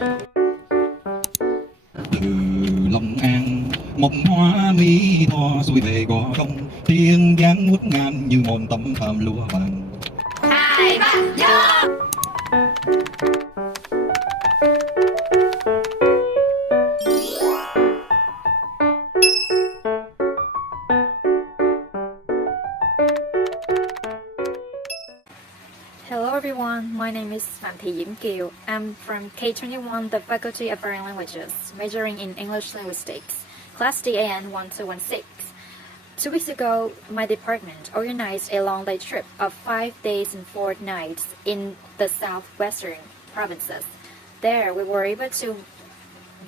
Từ Long An mộng hoa mỹ tho xuôi về gò công, tiên giang ngút ngàn như một tấm thảm lụa vàng. Hai ba vô. Hello everyone, my name is Phạm Thị Diễm Kiều. I'm from K21, the Faculty of Foreign Languages, majoring in English Linguistics, class DAN 1216. 2 weeks ago, my department organized a long day trip of 5 days and 4 nights in the southwestern provinces. There, we were able to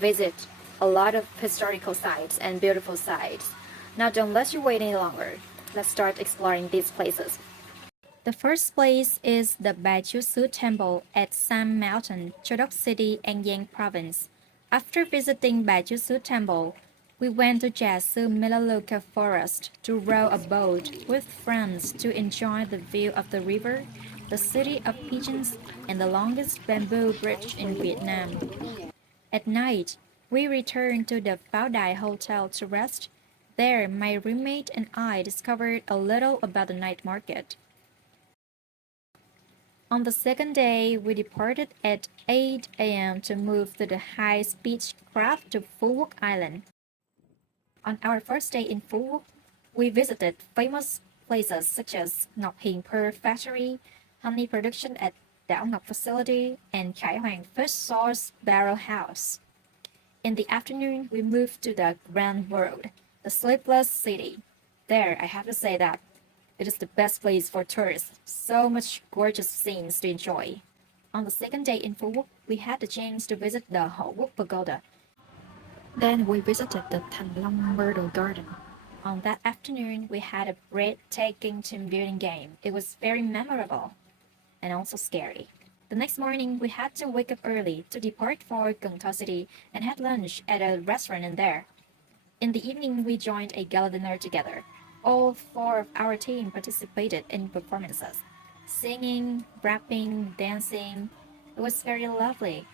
visit a lot of historical sites and beautiful sites. Now don't let you wait any longer. Let's start exploring these places. The first place is the Baijiu Temple at Sam Mountain, Chodok City, Anyang Province. After visiting Baijiu Temple, we went to Jiasu Melaleuca Forest to row a boat with friends to enjoy the view of the river, the city of pigeons, and the longest bamboo bridge in Vietnam. At night, we returned to the Pháo Đài Hotel to rest. There, my roommate and I discovered a little about the night market. On the second day, we departed at 8 a.m. to move to the high-speed craft to Phu Quoc Island. On our first day in Phu Quoc, we visited famous places such as Ngọc Hiền Pearl Factory, honey production at Đảo Ngọc Facility, and Khai Hoàng Fish Sauce Barrel House. In the afternoon, we moved to the Grand World, the sleepless city. There, I have to say that it is the best place for tourists. So much gorgeous scenes to enjoy. On the second day in Phu Quoc, we had the chance to visit the Hậu Quốc Pagoda. Then we visited the Thành Long Myrtle Garden. On that afternoon, we had a breathtaking team building game. It was very memorable and also scary. The next morning, we had to wake up early to depart for Cần Thơ City and had lunch at a restaurant in there. In the evening, we joined a gala dinner together. All 4 of our team participated in performances, singing, rapping, dancing. It was very lovely.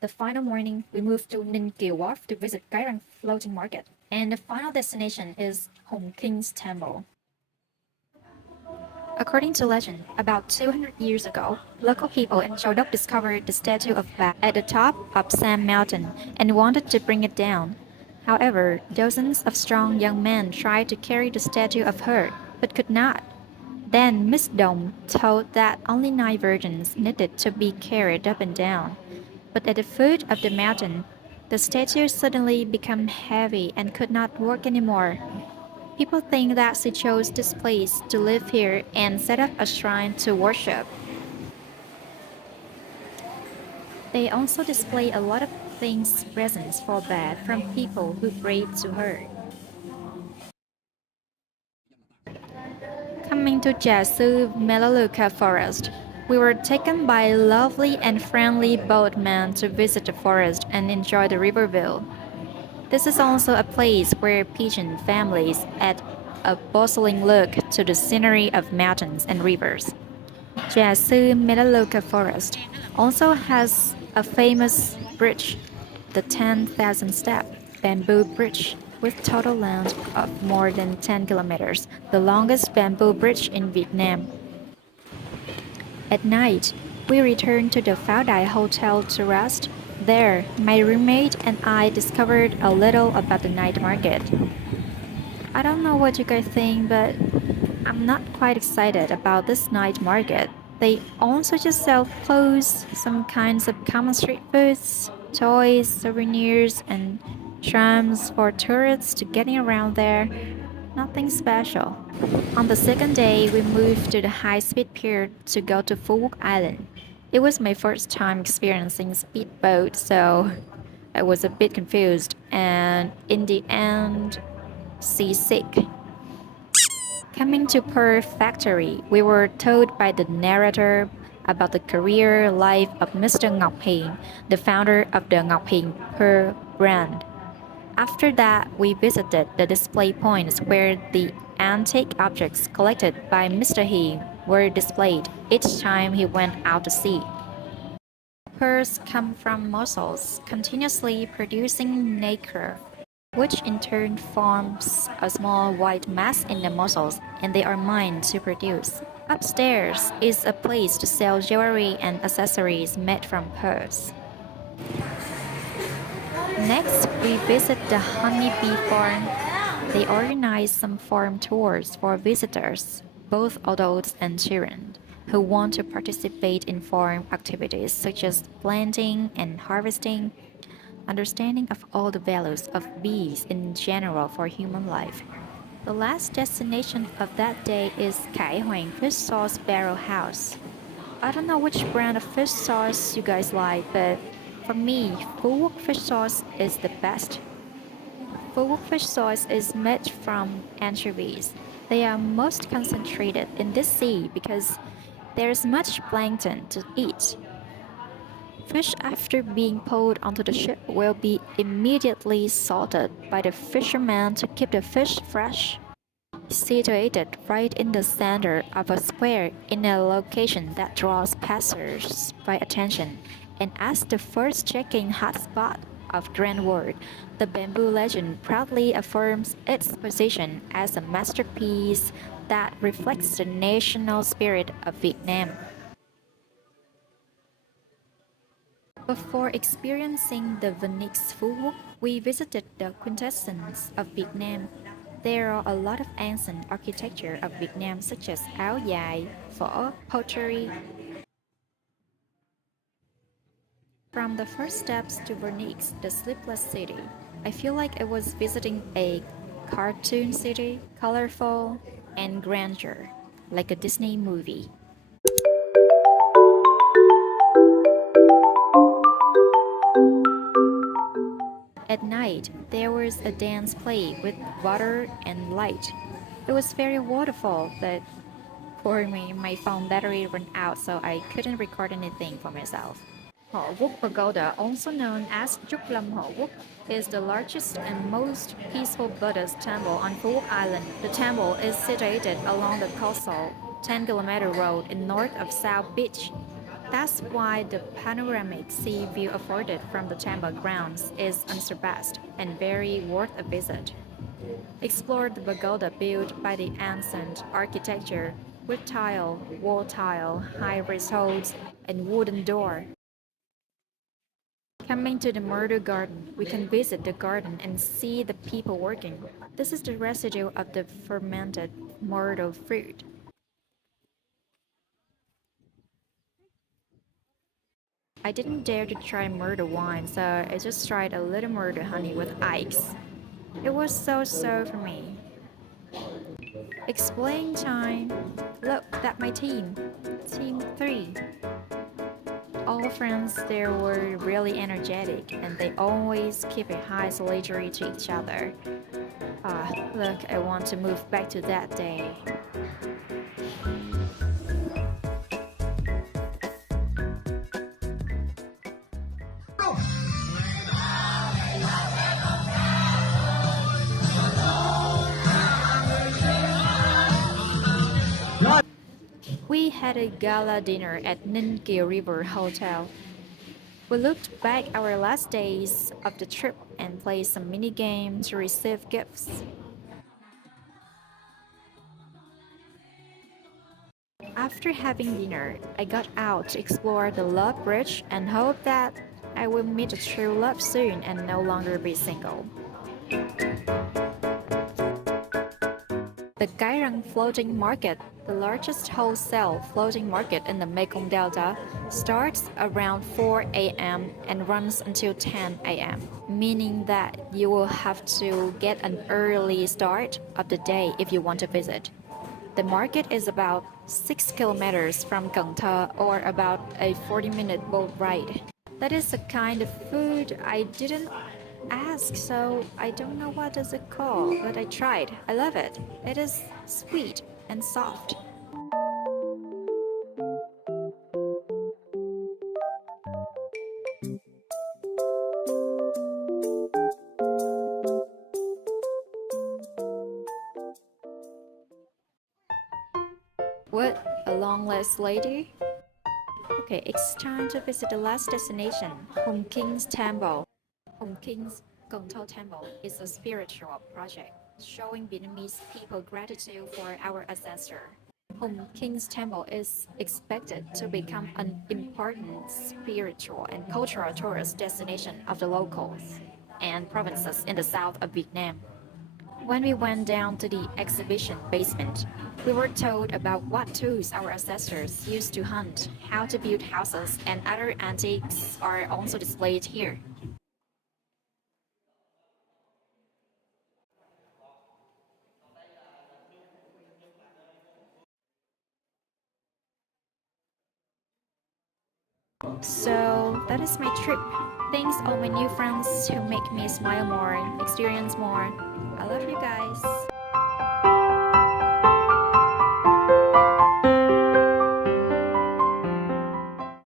The final morning, we moved to Ninh Kiều Wharf to visit Cái Răng Floating Market, and the final destination is Hồng King's Temple. According to legend, about 200 years ago, local people in Châu Đốc discovered the statue of Bach at the top of Sam Mountain and wanted to bring it down. However, dozens of strong young men tried to carry the statue of her, but could not. Then Miss Dome told that only 9 virgins needed to be carried up and down. But at the foot of the mountain, the statue suddenly became heavy and could not work anymore. People think that she chose this place to live here and set up a shrine to worship. They also display a lot of things presents for bad from people who prayed to her. Coming to Jiasu Melaleuca Forest, we were taken by lovely and friendly boatmen to visit the forest and enjoy the river view. This is also a place where pigeon families add a bustling look to the scenery of mountains and rivers. Jiasu Melaleuca Forest also has a famous bridge, the 10,000 step bamboo bridge, with total length of more than 10 kilometers, the longest bamboo bridge in Vietnam. At night, we returned to the Pháo Đài Hotel to rest. There, my roommate and I discovered a little about the night market. I don't know what you guys think, but I'm not quite excited about this night market. They also just sell clothes, some kinds of common street foods, toys, souvenirs, and trams for tourists to getting around there. Nothing special. On the second day, we moved to the high-speed pier to go to Phu Quoc Island. It was my first time experiencing speedboat, so I was a bit confused and in the end, seasick. Coming to Pearl Factory, we were told by the narrator about the career life of Mr. Ngọc Hiền, the founder of the Ngọc Hiền Pearl brand. After that, we visited the display points where the antique objects collected by Mr. Hiền were displayed each time he went out to sea. Pearls come from mussels, continuously producing nacre, which in turn forms a small white mass in the mussels, and they are mined to produce. Upstairs is a place to sell jewelry and accessories made from pearls. Next, we visit the honeybee farm. They organize some farm tours for visitors, both adults and children, who want to participate in farm activities such as planting and harvesting, understanding of all the values of bees in general for human life. The last destination of that day is Kai Huang Fish Sauce Barrel House. I don't know which brand of fish sauce you guys like, but for me, Phu Quoc fish sauce is the best. Phu Quoc fish sauce is made from anchovies. They are most concentrated in this sea because there is much plankton to eat. Fish after being pulled onto the ship will be immediately salted by the fishermen to keep the fish fresh. Situated right in the center of a square in a location that draws passers-by attention, and as the first check-in hotspot of Grand World, the Bamboo Legend proudly affirms its position as a masterpiece that reflects the national spirit of Vietnam. Before experiencing the Venice Phu Quoc, we visited the quintessence of Vietnam. There are a lot of ancient architecture of Vietnam such as áo dài, phở, pottery. From the first steps to Venice, the sleepless city, I feel like I was visiting a cartoon city, colorful and grandeur, like a Disney movie. At night, there was a dance play with water and light. It was very waterful, but for me, my phone battery ran out, so I couldn't record anything for myself. Ho Quoc Pagoda, also known as Trúc Lâm Ho Quoc, is the largest and most peaceful Buddhist temple on Phu Quoc Island. The temple is situated along the coastal 10-kilometer road in north of South Beach. That's why the panoramic sea view afforded from the temple grounds is unsurpassed and very worth a visit. Explore the pagoda built by the ancient architecture with tile, wall tile, high thresholds, and wooden door. Coming to the myrtle garden, we can visit the garden and see the people working. This is the residue of the fermented myrtle fruit. I didn't dare to try myrtle wine, so I just tried a little myrtle honey with ice. It was so for me. Explain time. Look, that's my team. Team 3. All friends there were really energetic and they always keep a high salary to each other. Look, I want to move back to that day. We had a gala dinner at Ninh Kiều River Hotel. We looked back our last days of the trip and played some mini games to receive gifts. After having dinner, I got out to explore the Love Bridge and hope that I will meet a true love soon and no longer be single. The Cái Răng Floating Market, the largest wholesale floating market in the Mekong Delta, starts around 4 a.m. and runs until 10 a.m., meaning that you will have to get an early start of the day if you want to visit. The market is about 6 kilometers from Cần Thơ or about a 40-minute boat ride. That is a kind of food I didn't ask, so I don't know what is it called, but I tried. I love it. It is sweet and soft. What, a long-legged lady? Okay, it's time to visit the last destination, Home King's Temple. Home King's Gongtao Temple is a spiritual project showing Vietnamese people gratitude for our ancestors. Home King's Temple is expected to become an important spiritual and cultural tourist destination of the locals and provinces in the south of Vietnam. When we went down to the exhibition basement, we were told about what tools our ancestors used to hunt, how to build houses, and other antiques are also displayed here. So that is my trip. Thanks all my new friends who make me smile more, experience more. I love you guys.